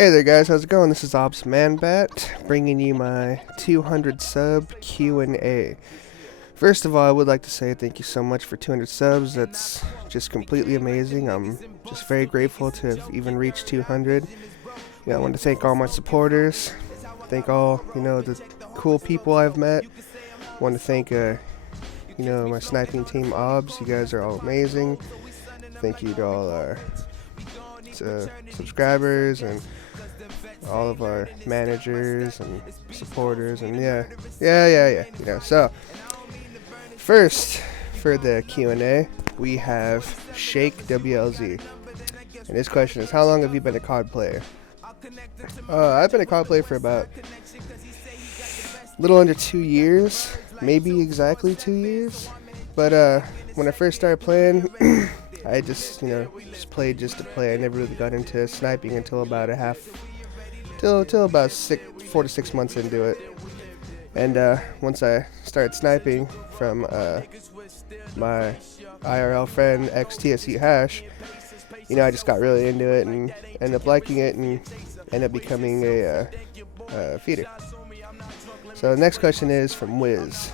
Hey there guys, how's it going? This is Manbat, bringing you my 200 sub Q&A. First of all, I would like to say thank you so much for 200 subs. That's just completely amazing. I'm just very grateful to have even reached 200. I want to thank all my supporters, thank all, the cool people I've met. I want to thank, my sniping team, OBS. You guys are all amazing. Thank you to all our subscribers and all of our managers and supporters, and so first for the Q&A we have Shake WLZ, and his question is, how long have you been a COD player? I've been a COD player for about a little under 2 years, maybe exactly 2 years, but when I first started playing I just played just to play. I never really got into sniping until about till about 4 to 6 months into it. And once I started sniping from my IRL friend XTSE Hash, I just got really into it and ended up liking it and ended up becoming a feeder. So the next question is from Wiz.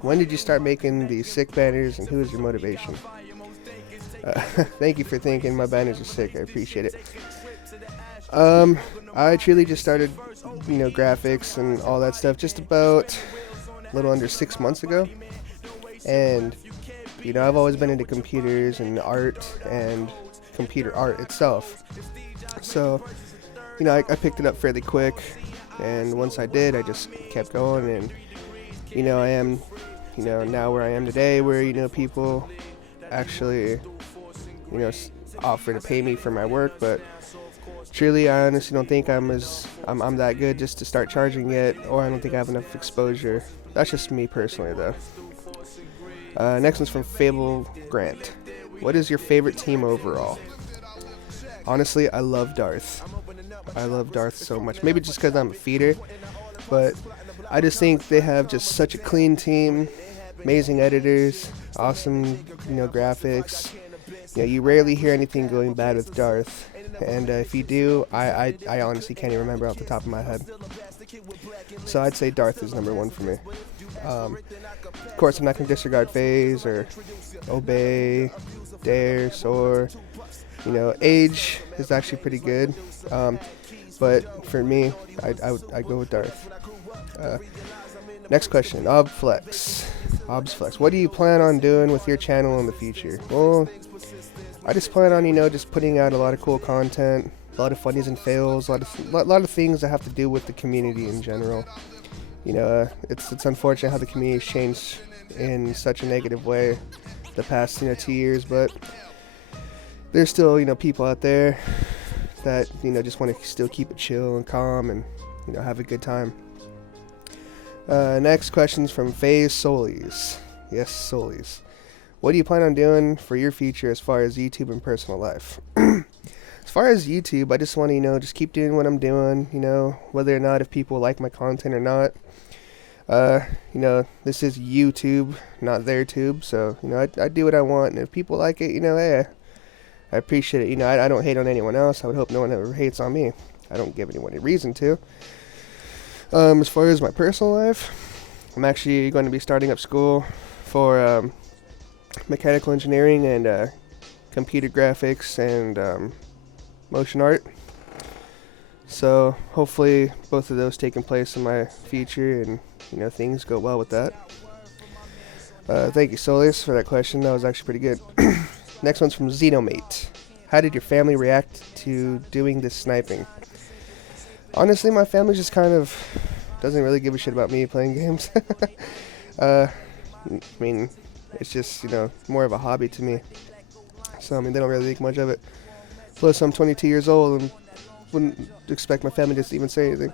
When did you start making these sick banners, and who is your motivation? Thank you for thinking my banners are sick. I appreciate it. I truly just started, graphics and all that stuff just about a little under 6 months ago. And, I've always been into computers and art and computer art itself. So, I picked it up fairly quick. And once I did, I just kept going. And, I am, now where I am today, where, people actually, offer to pay me for my work. But truly, I honestly don't think I'm that good just to start charging yet, or I don't think I have enough exposure. That's just me personally, though. Next one's from Fable Grant. What is your favorite team overall? Honestly, I love Darth. I love Darth so much. Maybe just because I'm a feeder, but I just think they have just such a clean team, amazing editors, awesome, graphics. You rarely hear anything going bad with Darth. And if you do, I honestly can't even remember off the top of my head. So I'd say Darth is number one for me. Of course, I'm not going to disregard FaZe or Obey, Dare, Soar. Age is actually pretty good. But for me, I'd go with Darth. Next question, Obflex. What do you plan on doing with your channel in the future? Well, I just plan on, just putting out a lot of cool content, a lot of funnies and fails, a lot of things that have to do with the community in general. It's unfortunate how the community's changed in such a negative way the past, 2 years, but there's still, people out there that, just want to still keep it chill and calm and, have a good time. Next question's from FaZe Solis. Yes, Solis. What do you plan on doing for your future as far as YouTube and personal life? As far as YouTube, I just want to, just keep doing what I'm doing, whether or not if people like my content or not. This is YouTube, not their tube, so, I do what I want, and if people like it, hey, I appreciate it. I don't hate on anyone else. I would hope no one ever hates on me. I don't give anyone a reason to. As far as my personal life, I'm actually going to be starting up school for, mechanical engineering and computer graphics and motion art. So hopefully both of those taking place in my future, and things go well with that. Thank you, Solis, for that question. That was actually pretty good. Next one's from Xenomate. How did your family react to doing this sniping? Honestly, my family just kind of doesn't really give a shit about me playing games. It's just, more of a hobby to me. So, they don't really think much of it. Plus, I'm 22 years old and wouldn't expect my family to even say anything.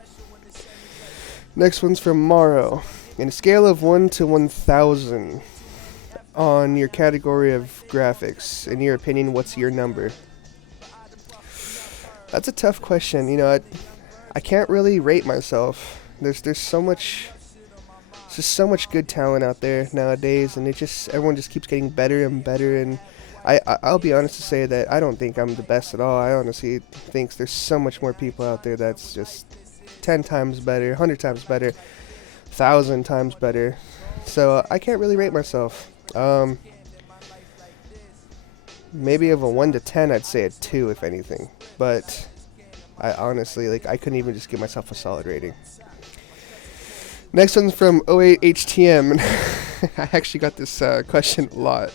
Next one's from Morrow. In a scale of 1 to 1,000 on your category of graphics, in your opinion, what's your number? That's a tough question. I can't really rate myself. There's so much... There's just so much good talent out there nowadays, and everyone just keeps getting better and better, and I'll be honest to say that I don't think I'm the best at all. I honestly think there's so much more people out there that's just 10 times better, 100 times better, 1,000 times better. So I can't really rate myself. Maybe of a 1 to 10, I'd say a 2 if anything. But I honestly, like, I couldn't even just give myself a solid rating. Next one's from 08HTM. I actually got this question a lot.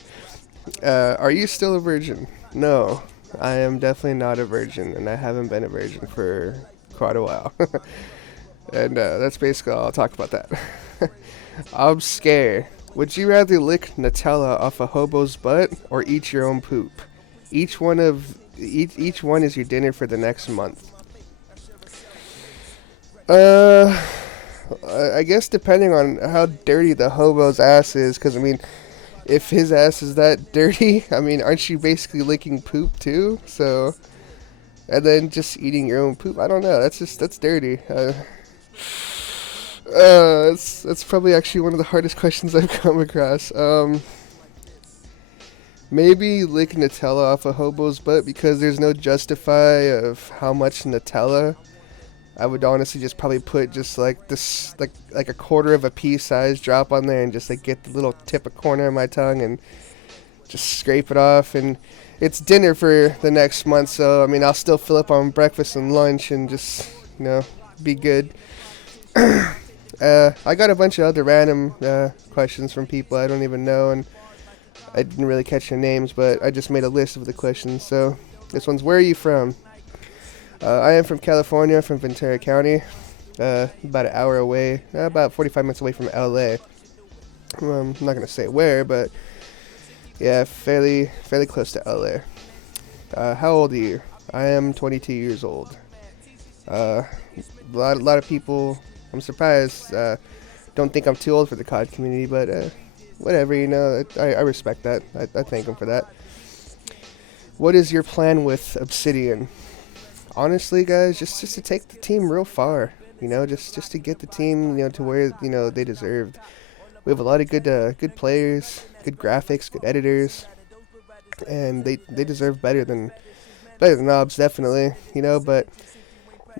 Are you still a virgin? No, I am definitely not a virgin, and I haven't been a virgin for quite a while. And that's basically all I'll talk about that. I'm scared. Would you rather lick Nutella off a hobo's butt or eat your own poop? Each one is your dinner for the next month. I guess depending on how dirty the hobo's ass is, because I mean, if his ass is that dirty, I mean, aren't you basically licking poop too? So, and then just eating your own poop. I don't know. That's dirty. That's probably actually one of the hardest questions I've come across. Maybe lick Nutella off a hobo's butt because there's no justify of how much Nutella. I would honestly just probably put just like this, like a quarter of a pea size drop on there and just like get the little tip of corner of my tongue and just scrape it off. And it's dinner for the next month, so I mean I'll still fill up on breakfast and lunch and just, you know, be good. I got a bunch of other random questions from people I don't even know, and I didn't really catch their names, but I just made a list of the questions. So this one's, where are you from? I am from California, from Ventura County, about an hour away, about 45 minutes away from LA. I'm not going to say where, but yeah, fairly close to LA. How old are you? I am 22 years old. A lot of people, I'm surprised, don't think I'm too old for the COD community, but whatever, you know, I respect that. I thank them for that. What is your plan with Obsidian? Honestly, guys, just to take the team real far, you know, just to get the team, you know, to where, you know, they deserved. We have a lot of good players, good graphics, good editors, and they deserve better than Knobs, definitely, you know. But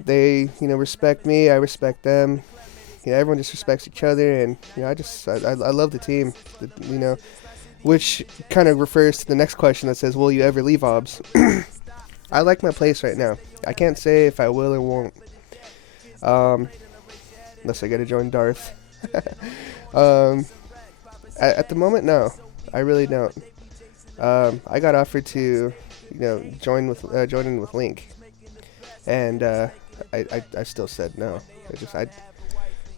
they, you know, respect me, I respect them. You know, everyone just respects each other, and you know, I love the team, you know, which kind of refers to the next question that says, will you ever leave OBS? I like my place right now. I can't say if I will or won't. Unless I get to join Darth. At the moment, no. I really don't. I got offered to, you know, join in with Link. And I still said no.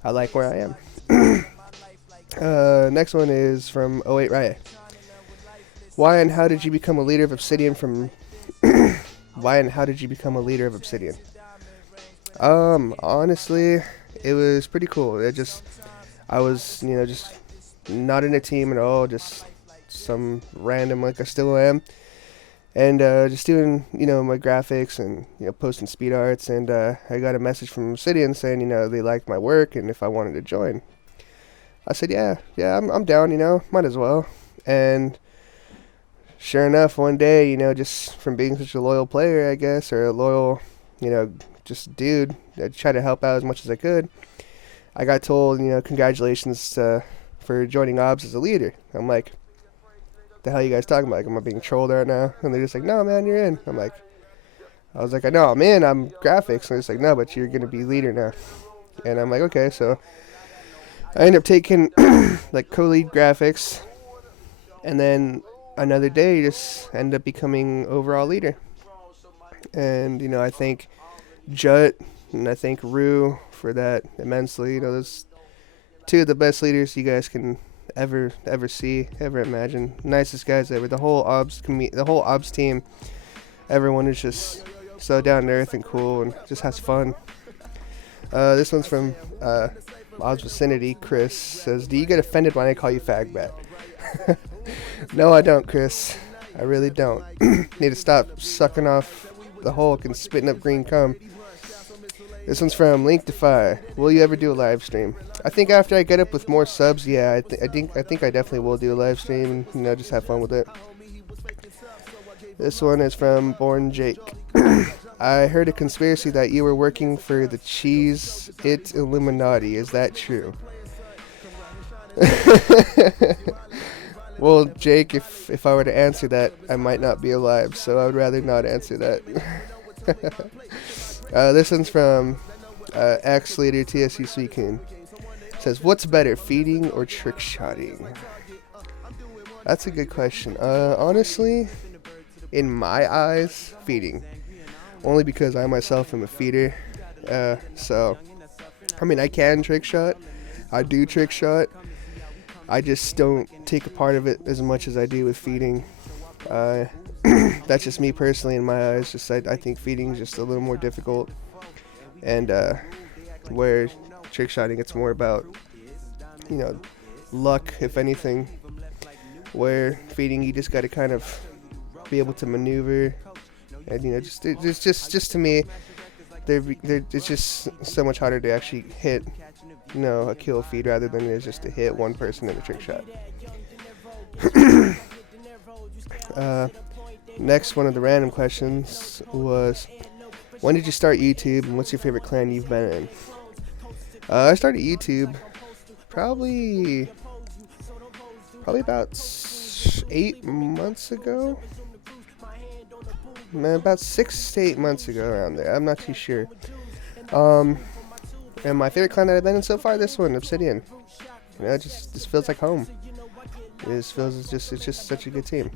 I like where I am. Next one is from 08 Raya. Why and how did you become a leader of Obsidian from... Why and how did you become a leader of Obsidian? Honestly, it was pretty cool. I was, you know, just not in a team at all, just some random, like I still am, and just doing, you know, my graphics and, you know, posting speed arts, and I got a message from Obsidian saying, you know, they liked my work and if I wanted to join. I said, yeah, I'm down, you know, might as well. And sure enough, one day, you know, just from being such a loyal player, I guess, or a loyal, you know, just dude, I tried to help out as much as I could. I got told, you know, congratulations for joining OBS as a leader. I'm like, the hell are you guys talking about? Like, am I being trolled right now? And they're just like, no, man, you're in. I was like, I know, I'm in, I'm graphics. And they're just like, no, but you're going to be leader now. And I'm like, okay, so I ended up taking, like, co-lead graphics. And then another day, just ended up becoming overall leader. And, you know, I thank Jut and I thank Rue for that immensely. You know, those two of the best leaders you guys can ever see, ever imagine. Nicest guys ever. The whole OBS team, everyone is just so down to earth and cool and just has fun. This one's from OBS Vicinity. Chris says, do you get offended when I call you fagbat? No, I don't, Chris. I really don't. Need to stop sucking off the Hulk and spitting up green cum. This one's from Link Defy. Will you ever do a live stream? I think after I get up with more subs, yeah, I think I definitely will do a live stream and, you know, just have fun with it. This one is from Born Jake. I heard a conspiracy that you were working for the Cheese It Illuminati. Is that true? Well, Jake, if I were to answer that, I might not be alive, so I would rather not answer that. This one's from ex-leader TSU Sweetcoon. Says, what's better, feeding or trick-shotting? That's a good question. Honestly, in my eyes, feeding. Only because I myself am a feeder. So, I mean, I can trick-shot. I do trick-shot. I just don't take a part of it as much as I do with feeding. That's just me personally in my eyes. Just I think feeding is just a little more difficult. And where trick-shotting, it's more about, luck, if anything. Where feeding, you just got to kind of be able to maneuver. And, just to me, it's just so much harder to actually hit, a kill feed rather than it is just to hit one person in a trick shot. Next one of the random questions was, when did you start YouTube and what's your favorite clan you've been in? I started YouTube probably about 8 months ago. About 6 to 8 months ago, around there. I'm not too sure. And my favorite clan that I've been in so far, this one, Obsidian. It just feels like home. It's just such a good team.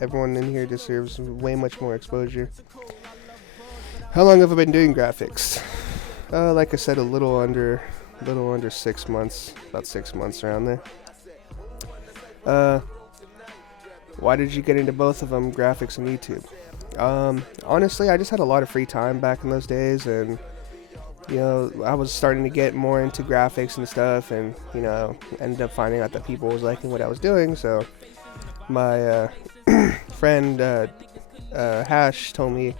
Everyone in here deserves way much more exposure. How long have I been doing graphics? Like I said, a little under 6 months, about 6 months around there. Why did you get into both of them, graphics and YouTube? Honestly, I just had a lot of free time back in those days, and I was starting to get more into graphics and stuff, and ended up finding out that people was liking what I was doing. So my friend Hash told me,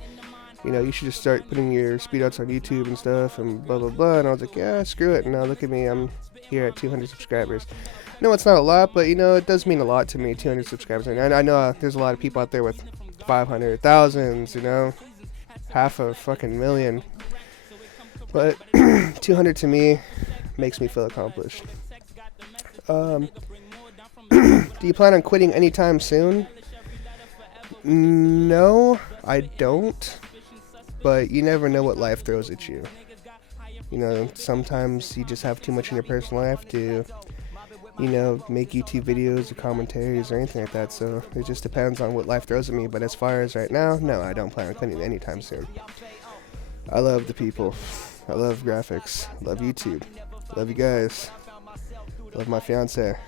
you should just start putting your speedouts on YouTube and stuff, and blah blah blah. And I was like, yeah, screw it. Now look at me, I'm here at 200 subscribers. No, it's not a lot, but it does mean a lot to me. 200 subscribers, and I know there's a lot of people out there with 500, thousands, half a fucking million. But 200 to me makes me feel accomplished. Do you plan on quitting anytime soon? No, I don't. But you never know what life throws at you. Sometimes you just have too much in your personal life to make YouTube videos or commentaries or anything like that, so it just depends on what life throws at me. But as far as right now, no, I don't plan on quitting anytime soon. I love the people. I love graphics. Love YouTube. Love you guys. Love my fiance. Love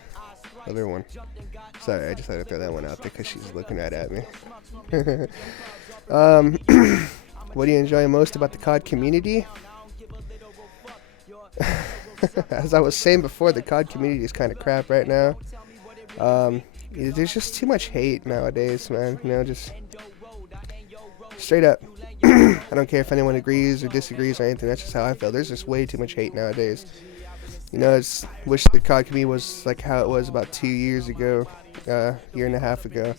everyone. Sorry, I just had to throw that one out there because she's looking right at me. What do you enjoy most about the COD community? As I was saying before, the COD community is kind of crap right now. There's just too much hate nowadays, man. Just straight up. I don't care if anyone agrees or disagrees or anything. That's just how I feel. There's just way too much hate nowadays. I just wish the COD community was like how it was about 2 years ago, year and a half ago,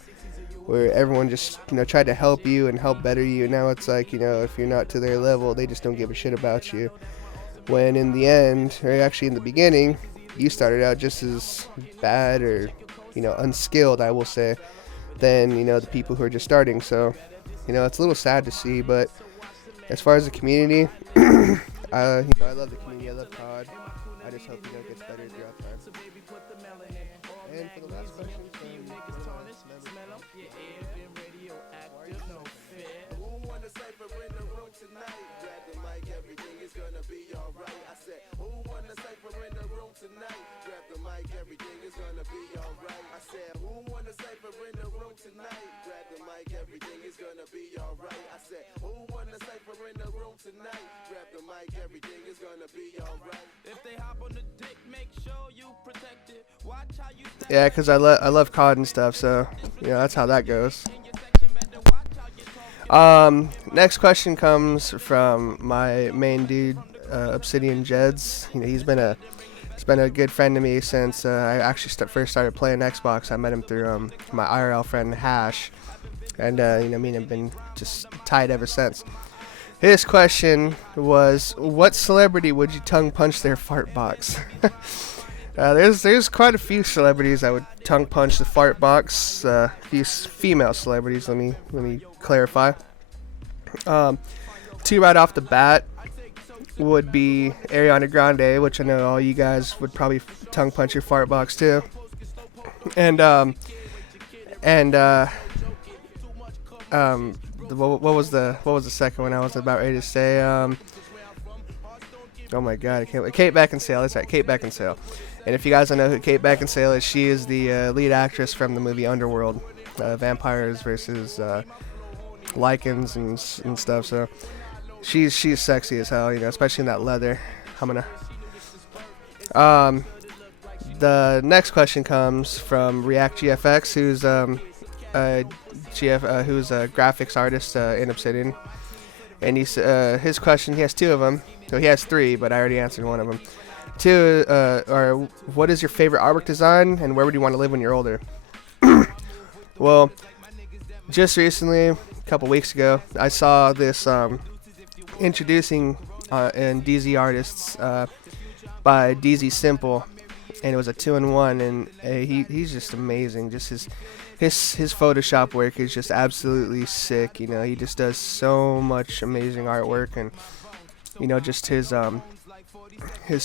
where everyone just tried to help you and help better you. And now it's like if you're not to their level, they just don't give a shit about you. When in the end, or actually in the beginning, you started out just as bad or, unskilled, I will say, than, the people who are just starting. So, it's a little sad to see, but as far as the community, I love the community, I love COD. I just hope, it gets better throughout time. And for the last question, tonight? Grab the mic, everything is gonna be alright. I said, who wanna Cypher in the room tonight? Grab the mic, everything is gonna be alright. I said, who wanna Cypher in the room tonight? Grab the mic, everything is gonna be alright. If they hop on the dick, make sure you protect it. Watch how you. Yeah, because I love COD and stuff, so that's how that goes. Next question comes from my main dude, Obsidian Jeds. He's been a He's been a good friend to me since I actually first started playing Xbox. I met him through my IRL friend Hash, and me and him have been just tight ever since. His question was, what celebrity would you tongue punch their fart box? There's quite a few celebrities I would tongue punch the fart box. These female celebrities. Let me clarify. Two right off the bat would be Ariana Grande, which I know all you guys would probably tongue punch your fart box too. And what was the second one I was about ready to say? Oh my God, I can't. Kate Beckinsale. That's right, Kate Beckinsale. And if you guys don't know who Kate Beckinsale is, she is the lead actress from the movie Underworld, vampires versus lichens and stuff. So she's sexy as hell, especially in that leather. The next question comes from React GFX, who's a graphics artist in Obsidian, and his question, he has two of them. So he has three, but I already answered one of them. Two are, what is your favorite artwork design, and where would you want to live when you're older? Well, just recently, a couple weeks ago, I saw this introducing in DZ Artists by DZ Simple, and it was a 2-in-1, and he's just amazing. Just his Photoshop work is just absolutely sick. He just does so much amazing artwork, and just his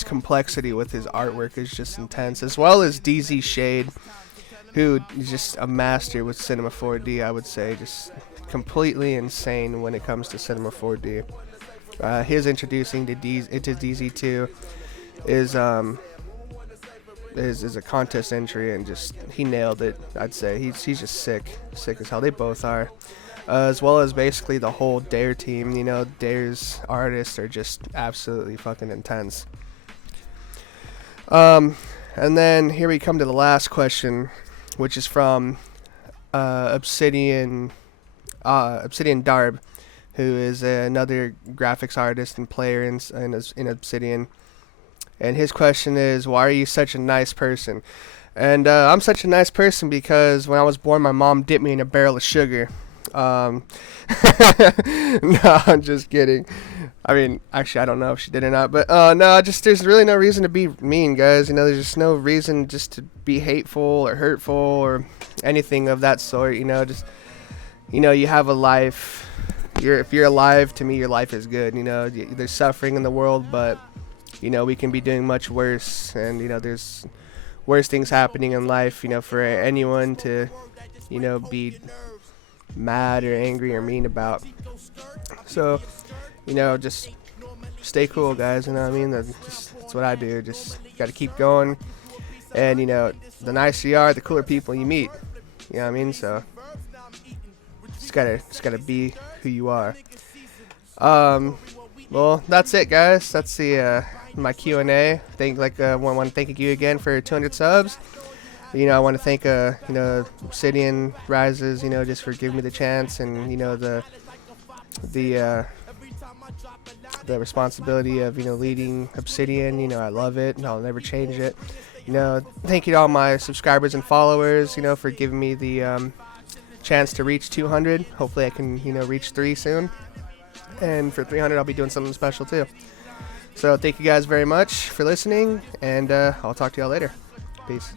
complexity with his artwork is just intense, as well as DZ Shade, who is just a master with Cinema 4D. I would say just completely insane when it comes to Cinema 4D. His introducing to DZ2 is a contest entry, and just he nailed it. I'd say he's just sick as hell. They both are, as well as basically the whole Dare team. Dare's artists are just absolutely fucking intense. And then here we come to the last question, which is from Obsidian Darb, who is another graphics artist and player in Obsidian. And his question is, why are you such a nice person? And I'm such a nice person because when I was born, my mom dipped me in a barrel of sugar. No, I'm just kidding. I mean, actually, I don't know if she did or not. But no, there's really no reason to be mean, guys. There's just no reason just to be hateful or hurtful or anything of that sort. You have a life. If you're alive, to me, your life is good. There's suffering in the world, but we can be doing much worse, and there's worse things happening in life, for anyone to be mad or angry or mean about. So just stay cool, guys. That's what I do. Just gotta keep going, and the nicer you are, the cooler people you meet. So just gotta be who you are. Well, that's it, guys. That's the my Q&A. Want to thank you again for 200 subs. I want to thank Obsidian Rises, just for giving me the chance, and the responsibility of leading Obsidian. I love it, and I'll never change it. Thank you to all my subscribers and followers, for giving me the chance to reach 200. Hopefully I can reach 3 soon, and for 300 I'll be doing something special too. So thank you guys very much for listening, and I'll talk to y'all later. Peace.